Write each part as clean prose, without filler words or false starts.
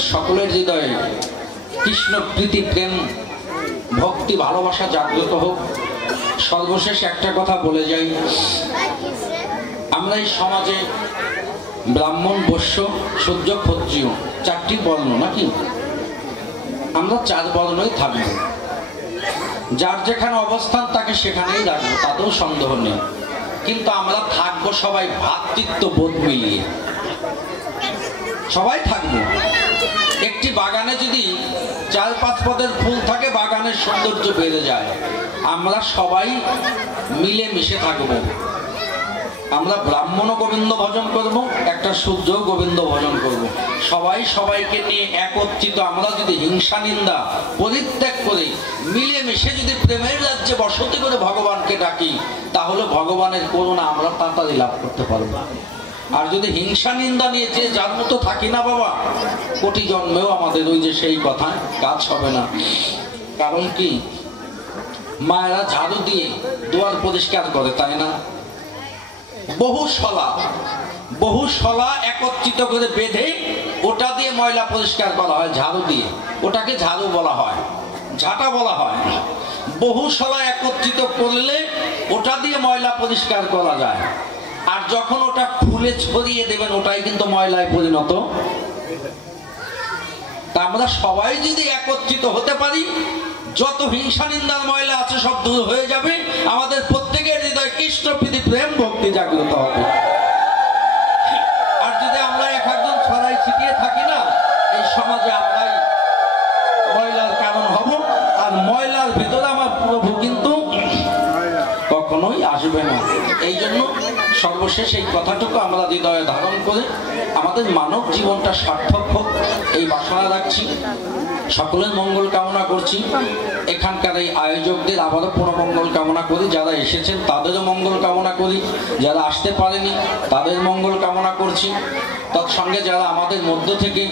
আমাদের সকলের হৃদয়ে কৃষ্ণ প্রীতি প্রেম ভক্তি ভালোবাসা জাগ্রত হোক। সর্বশেষ একটা কথা বলে যাই, আমরা এই সমাজে ব্রাহ্মণ, বৈশ্য, শূদ্র, ক্ষত্রিয় চারটি বর্ণ নাকি? আমরা চার বর্ণই থাকব, যার যেখানে অবস্থান তাকে সেখানেই রাখবো, তাতেও সন্দেহ নেই। কিন্তু আমরা থাকবো সবাই ভ্রাতৃত্ব বোধ মিলিয়ে, সবাই থাকবো। একটি বাগানে যদি 4-5 পদের ফুল থাকে বাগানের সৌন্দর্য বেড়ে যায়। আমরা সবাই মিলে মিশে থাকবো। আমরা ব্রাহ্মণও গোবিন্দ ভজন করব, একটা শূদ্র গোবিন্দ ভজন করব। সবাই সবাইকে নিয়ে একত্রিত আমরা যদি হিংসা নিন্দা পরিত্যাগ করে মিলে মিশে যদি প্রেমের রাজ্যে বসতি করে ভগবানকে ডাকি, তাহলে ভগবানের করুণা আমরা তাড়াতাড়ি লাভ করতে পারবো। আর যদি হিংসা নিন্দা নিয়ে যে যার মতো থাকি না বাবা, কোটি জন্মেও আমাদের ওই যে সেই কথা কাজ হবে না। কারণ কি, মায়েরা ঝাড়ু দিয়ে দুয়ার পরিষ্কার করে, তাই না? বহু শলা একত্রিত করে বেঁধে ওটা দিয়ে ময়লা পরিষ্কার করা হয়, ঝাড়ু দিয়ে। ওটাকে ঝাড়ু বলা হয়, ঝাঁটা বলা হয়। বহু শলা একত্রিত করলে ওটা দিয়ে ময়লা পরিষ্কার করা যায়। আর যখন ওটা খুলে ছড়িয়ে দেবেন, ওটাই কিন্তু ময়লায় পরিণত। তা আমরা সবাই যদি একত্রিত হতে পারি, যত হিংসা নিন্দার ময়লা আছে সব দূর হয়ে যাবে। আমাদের প্রত্যেকের হৃদয় কৃষ্ণ প্রীতি প্রেম ভক্তি জাগ্রত হবে। আর যদি আমরা একজন ছড়াই ছিটিয়ে থাকি না, এই সমাজে আমরাই ময়লার কারণ হব। আর ময়লার ভিতরে আমার প্রভু কিন্তু কখনোই আসবে না। এই জন্য সর্বশেষ এই কথাটুকু আমরা হৃদয়ে ধারণ করে আমাদের মানব জীবনটা সার্থক হোক, এই বাসনা রাখছি। সকলের মঙ্গল কামনা করছি। এখানকার এই আয়োজকদের আবারও পুরো মঙ্গল কামনা করি। যারা এসেছেন তাদেরও মঙ্গল কামনা করি, যারা আসতে পারেনি তাদের মঙ্গল কামনা করছি। তৎসঙ্গে যারা আমাদের মধ্য থেকে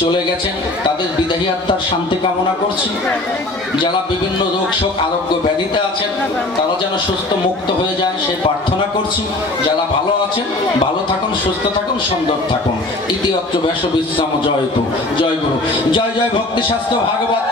চলে গেছেন তাদের বিদেহী আত্মার শান্তি কামনা করছি। যারা বিভিন্ন রোগ শোক আরোগ্য ব্যাধিতে আছেন তারা যেন সুস্থ মুক্ত হয়ে যায় সে প্রার্থনা করছি। যারা ভালো আছেন ভালো থাকুন, সুস্থ থাকুন, সুন্দর থাকুন। ইতিঅত্র ব্যাস বিশ্রাম। জয় গুরু, জয় গুরু, জয় জয় ভক্তি শাস্ত্র ভাগবত।